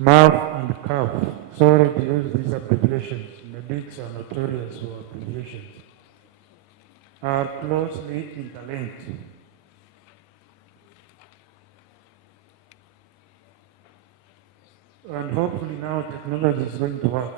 MAF and CAF. Sorry to use these abbreviations. Medics are notorious for abbreviations. Are closely interlinked. And hopefully now technology is going to work.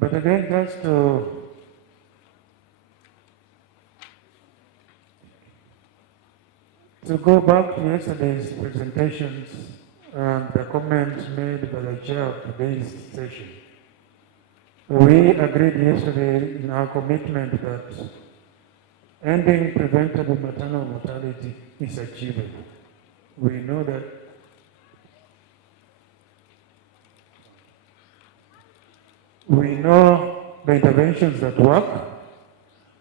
But again, just to go back to yesterday's presentations and the comments made by the chair of today's session, we agreed yesterday in our commitment that ending preventable maternal mortality is achievable. We know that the interventions that work.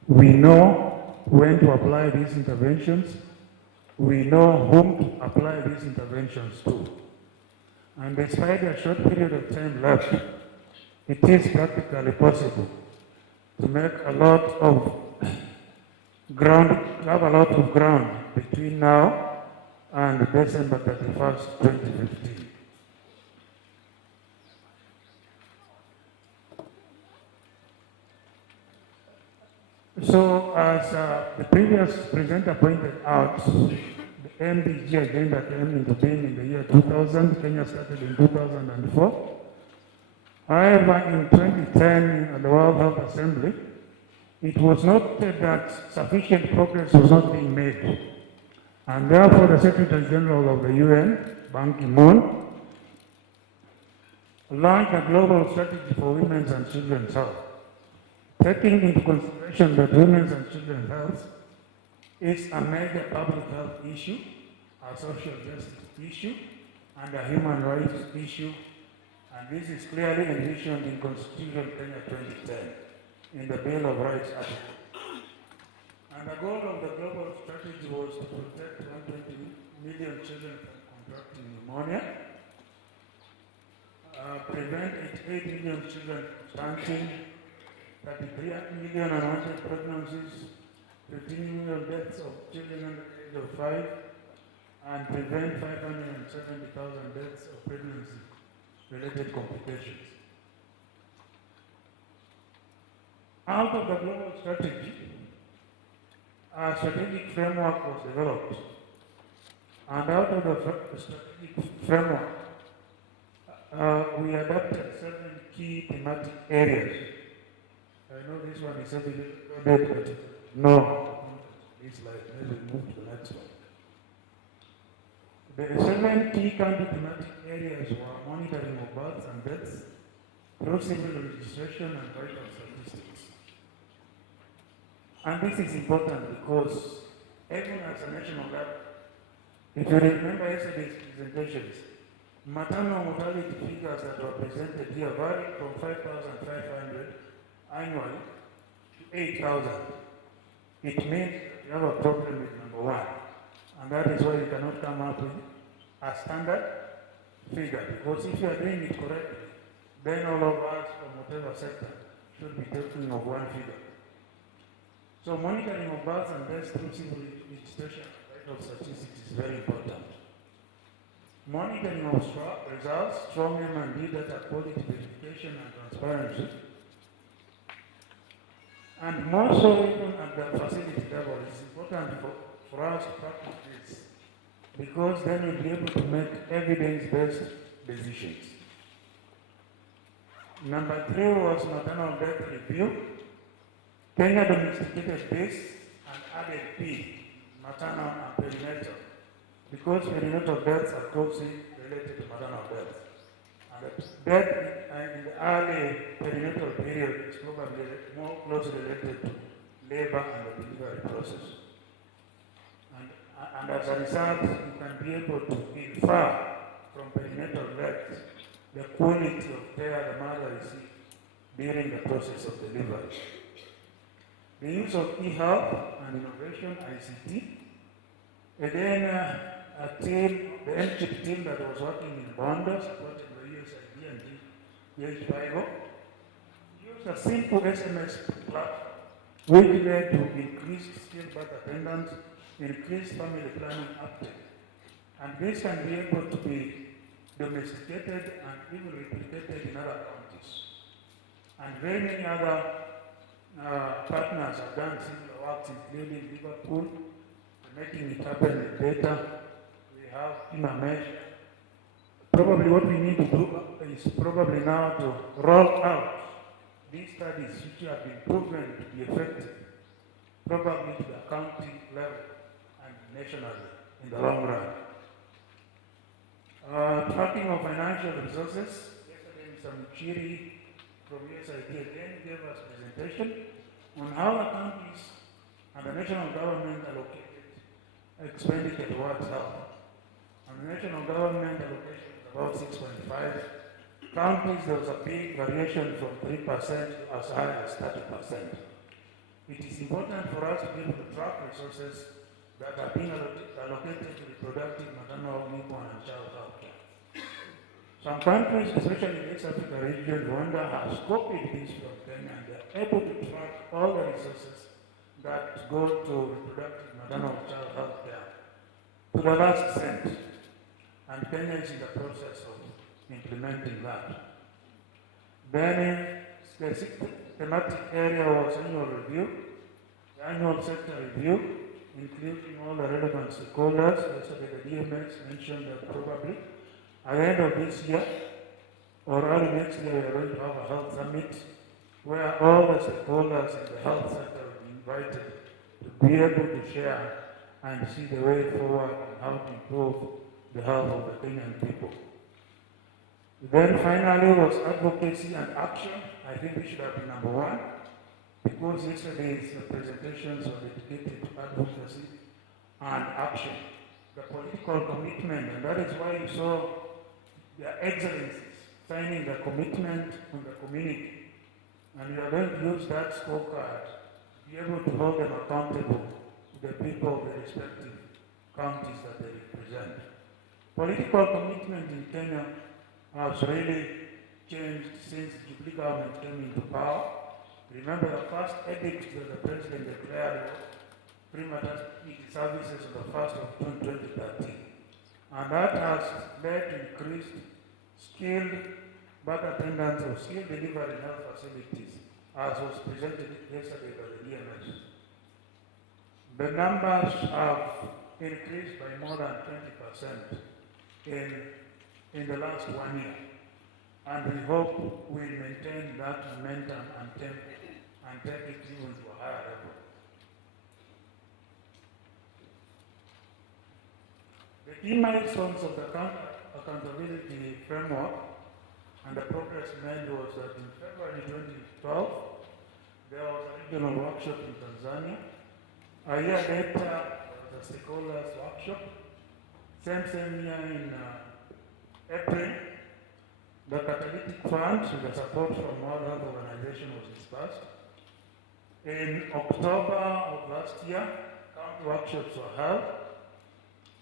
We know when to apply these interventions. We know whom to apply these interventions to. And despite a short period of time left, it is practically possible to make a lot of ground between now and December 31st, 2015. So, as the previous presenter pointed out, the MDG agenda came into being in the year 2000. Kenya started in 2004. However, in 2010, at the World Health Assembly, it was noted that sufficient progress was not being made. And therefore, the Secretary General of the UN, Ban Ki-moon, launched a global strategy for women's and children's health, taking into consideration that women's and children's health is a major public health issue, a social justice issue, and a human rights issue, and this is clearly envisioned in Constitution Kenya 2010 in the Bill of Rights article. And the goal of the global strategy was to protect 120 million children from contracting pneumonia, prevent 88 million children from stunting, 33 million unwanted pregnancies, 15 million deaths of children under the age of 5, and prevent 570,000 deaths of pregnancy-related complications. Out of the global strategy, a strategic framework was developed. And out of the strategic framework, we adopted 7 key thematic areas. I know this one is a bit loaded, but no, this slide, maybe move to the next one. The 7 key country thematic areas were monitoring of births and deaths, through civil registration and vital statistics. And this is important because even as a national level, if you remember yesterday's presentations, maternal mortality figures that were presented here vary from 5,500 annually to 8,000. It means you have a problem with number 1. And that is why you cannot come up with a standard figure. Because if you are doing it correctly, then all of us from whatever sector should be taking of one figure. So monitoring of births and deaths through civil registration and vital statistics is very important. Monitoring of results, strong M&D data quality verification and transparency. And more so even at the facility level, it's important for us to practice this because then we'll be able to make evidence-based decisions. Number 3 was maternal death review. Kenya domesticated this and added P, maternal and perinatal, because perinatal deaths are closely related to maternal deaths. And the death in the early perinatal period is probably more closely related to labor and the delivery process. And as a result, you can be able to infer from perinatal deaths the quality of care the mother receives during the process of delivery. The use of e-health and innovation, ICT, And then a team, the NCHIP team that was working in Bondo, supported by USID and DH5, used a simple SMS platform, which led to increased skilled birth attendance, increased family planning uptake. And this can be able to be domesticated and even replicated in other counties. And very many other partners have done similar works, including Liverpool, making it happen with data. We have Imamesh. Probably what we need to do is probably now to roll out these studies which have been proven to be effective, probably to the county level and nationally in the long run. Tracking of financial resources. Yesterday, Mr. Muchiri from USID again gave us a presentation on how the counties and the national government allocated expenditure towards health. And the national government allocation is about 6.5. Counties, there was a big variation from 3% to as high as 30%. It is important for us to be able to track resources that are being allocated to reproductive, maternal, newborn, and child health care. Some countries, especially in the East Africa region, Rwanda, has copied this from Kenya, and they are able to track all the resources that go to reproductive, maternal, child health care to the last cent. And Kenya is in the process of implementing that. Then, the thematic area was annual review, the annual sector review, including all the relevant stakeholders. Yesterday, the DMX mentioned that probably at the end of this year or early next year, we are going to have a health summit where all the stakeholders in the health sector will be invited to be able to share and see the way forward and how to improve the health of the Kenyan people. Then finally was advocacy and action. I think we should have been number one, because yesterday's presentations were dedicated to advocacy and action, the political commitment, and that is why you saw their excellencies signing the commitment on the community. And we are going to use that scorecard to be able to hold them accountable to the people of the respective counties that they represent. Political commitment in Kenya has really changed since the Jubilee government came into power. Remember the first edict that the president declared free maternity services on the 1st of June 2013. And that has led to increased skilled birth attendance or skilled delivery in health facilities, as was presented yesterday by the DMS. The numbers have increased by more than 20% in the last 1 year. And we hope we'll maintain that momentum and take it even to a higher level. The key milestones of the accountability framework and the progress made was that in February 2012, there was a regional workshop in Tanzania. A year later, there was a stakeholders workshop. Same year in April, the catalytic fund with the support from World Health Organization was discussed. In October of last year, county workshops were held.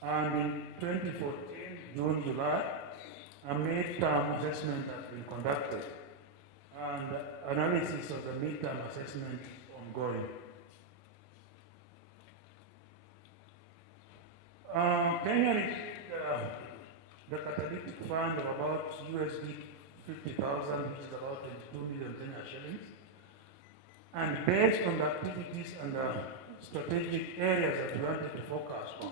And in 2014, June, July, a midterm assessment has been conducted. And analysis of the midterm assessment is ongoing. Kenya received the catalytic fund of about USD 50,000, which is about 22 million Kenya shillings. And based on the activities and the strategic areas that we wanted to focus on,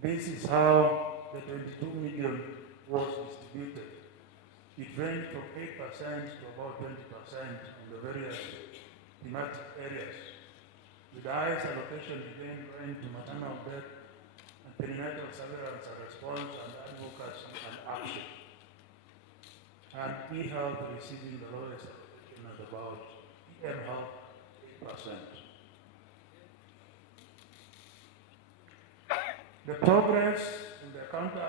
this is how the 22 million was distributed. It ranged from 8% to about 20% in the various thematic areas. With the highest allocation again went to maternal death and perinatal surveillance and response and advocacy and action. And e-health receiving the lowest allocation at about health 8%. The progress in the country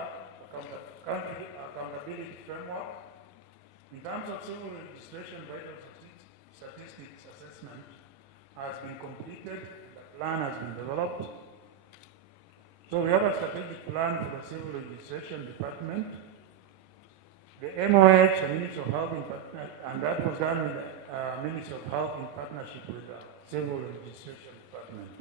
accountability framework, in terms of civil registration vital statistics assessment, has been completed, the plan has been developed. So we a strategic plan for the Civil Registration Department. The MOH, the Ministry of Health, and that was done with the Ministry of Health in partnership with the Civil Registration Department.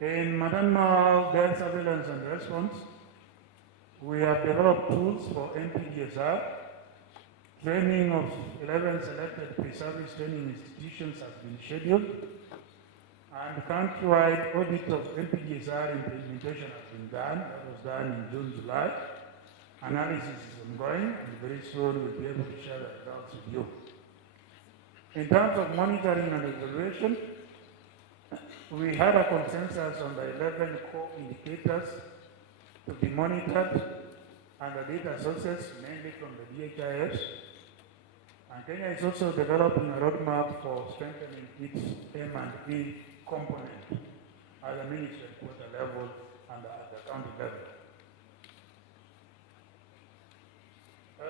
In maternal death surveillance and response, we have developed tools for MPDSR. Training of 11 selected pre-service training institutions has been scheduled, and countrywide audit of MPDSR implementation has been done. That was done in June, July. Analysis is ongoing, and very soon we'll be able to share the results with you. In terms of monitoring and evaluation, we had a consensus on the 11 core indicators to be monitored and the data sources, mainly from the DHIS. And Kenya is also developing a roadmap for strengthening its M&E component at the ministry headquarters level and at the county level.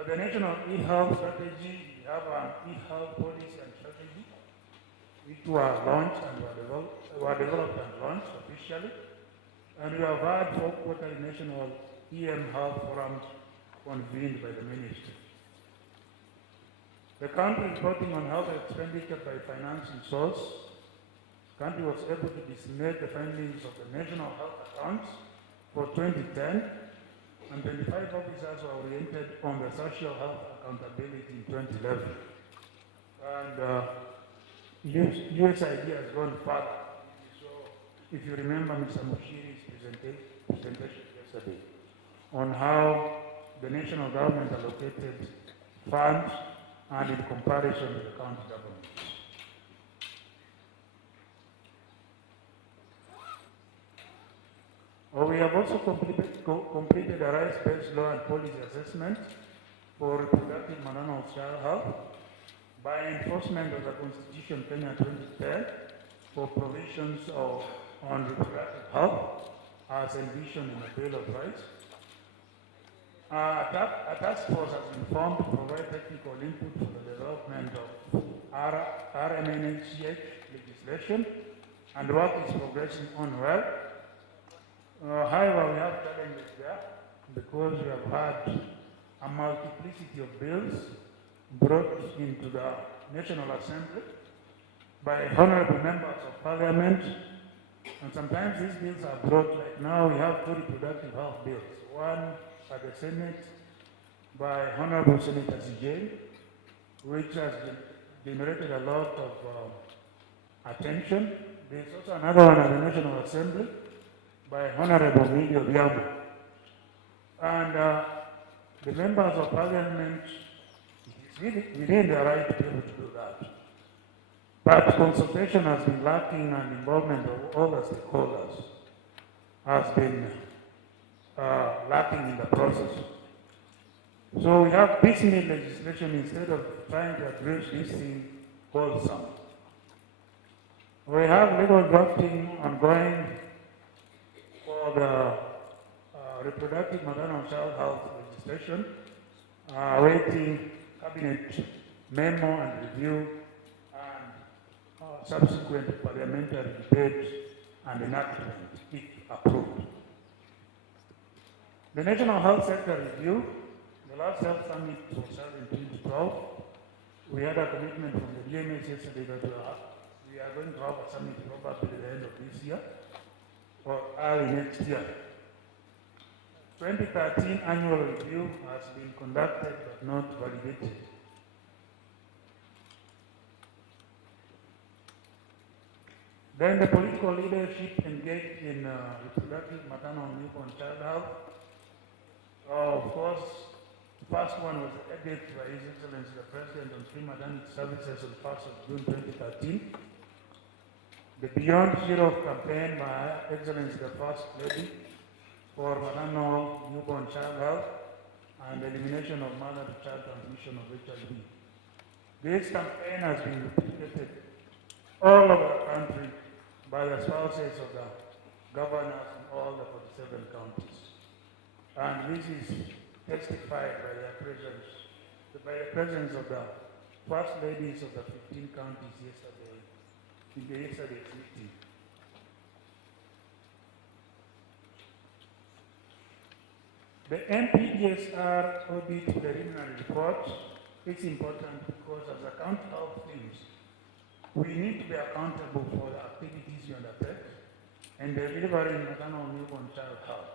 The national e-health strategy, we have an e-health policy and strategy, which were launched and were developed and launched officially. And we have had 4 quarterly national EM health forums convened by the ministry. The country reporting on health expenditure by financing source, the country was able to disseminate the findings of the national health accounts for 2010, and 25 officers were oriented on the social health accountability in 2011. And USID has gone further. So if you remember Mr. Mushiri's presentation yesterday on how the national government allocated funds and in comparison with the county government. We have also completed a rights-based law and policy assessment for reproductive maternal child health by enforcement of the Constitution Kenya 2010 for provisions on reproductive health as envisioned in the Bill of Rights. A task force has been formed to provide technical input for the development of RMNHCH legislation, and work is progressing on well. However, we have challenges there because we have had a multiplicity of bills brought into the National Assembly by honorable members of Parliament, and sometimes these bills are brought, like now we have 2 reproductive health bills, one at the Senate by Honorable Senator CJ, which has generated a lot of attention. There's also another one at the National Assembly by Honorable Miguel Biamu. And the members of Parliament, it's really within their right to be able to do that. But consultation has been lacking, and involvement of all the stakeholders has been lacking in the process. So we have piecemeal legislation instead of trying to address this thing wholesome. We have legal drafting ongoing for the reproductive maternal child health legislation, awaiting cabinet memo and review and subsequent parliamentary debate and enactment if approved. The National Health Sector Review, the last health summit was held in 2012. We had a commitment from the DMS yesterday that we are going to have a summit probably at the end of this year or early next year. 2013 annual review has been conducted but not validated. Then the political leadership engaged in reproductive maternal and newborn child health. Of course, the first one was the edict by His Excellency the President on free maternity services on 1st of June 2013. The Beyond Zero campaign by Her Excellency the First Lady for maternal newborn child health and the elimination of mother-to-child transmission of HIV. This campaign has been replicated all over the country by the spouses of the governors in all the 47 counties. And this is testified by their presence, by the presence of the first ladies of the 15 counties yesterday, in the yesterday's meeting. The MPDSR audit preliminary report is important because as account health teams, we need to be accountable for the activities we undertake and delivering maternal newborn child health.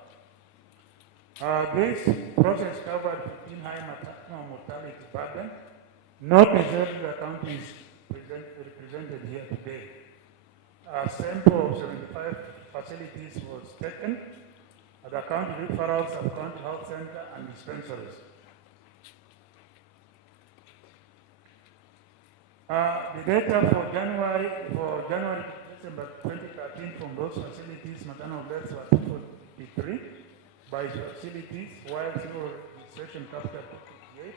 This process covered 15 high maternal mortality burden. Not necessarily the county is represented here today. A sample of 75 facilities was taken at the county referral sub-county health center and dispensaries. The data for January to December 2013 from those facilities, maternal deaths were 243 by facilities, while civil registration captured 258.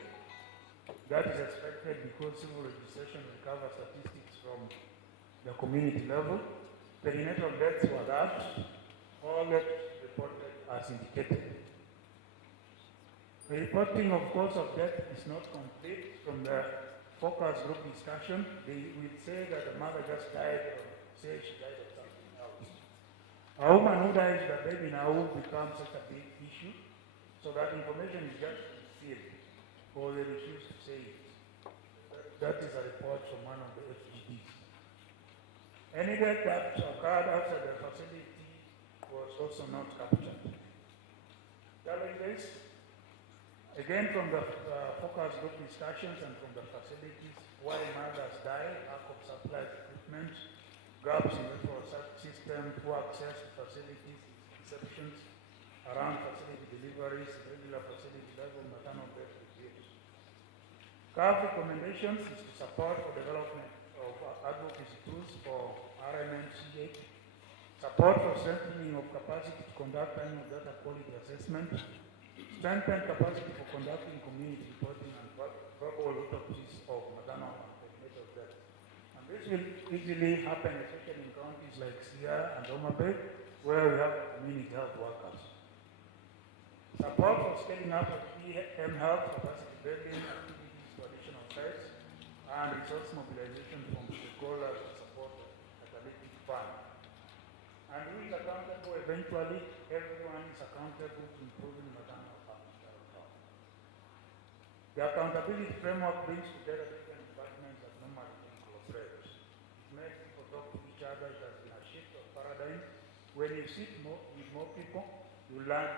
That is expected because civil registration recovers statistics from the community level. Perinatal deaths were that, all that reported as indicated. The reporting of cause of death is not complete. From the focus group discussion, they will say that the mother just died or say she died of something else. A woman who dies the baby now becomes such a big issue, so that information is just concealed or they refuse to say it. That is a report from one of the FGDs. Any death that occurred outside the facility was also not captured. Challenges, again from the focus group discussions and from the facilities, why mothers die, lack of supplies, equipment, gaps in the referral system, poor access to facilities, exceptions around facility deliveries, regular facility level maternal birth reviews. CAF recommendations is to support the development of advocacy tools for RMNCH, support for strengthening of capacity to conduct annual data quality assessment, strengthen capacity for conducting community reporting and verbal autopsies of maternal and perinatal death. And this will easily happen, especially in counties like Sierra and Homa Bay, where we have community health workers. Support for scaling up of EM health capacity building activities for additional sites and resource mobilization from stakeholders to support the catalytic fund. And who is accountable? Eventually, everyone is accountable to improving maternal and child health. The accountability framework brings together different departments that normally don't cooperate. It makes people talk to each other. It has been a shift of paradigm. When you sit with more people, you learn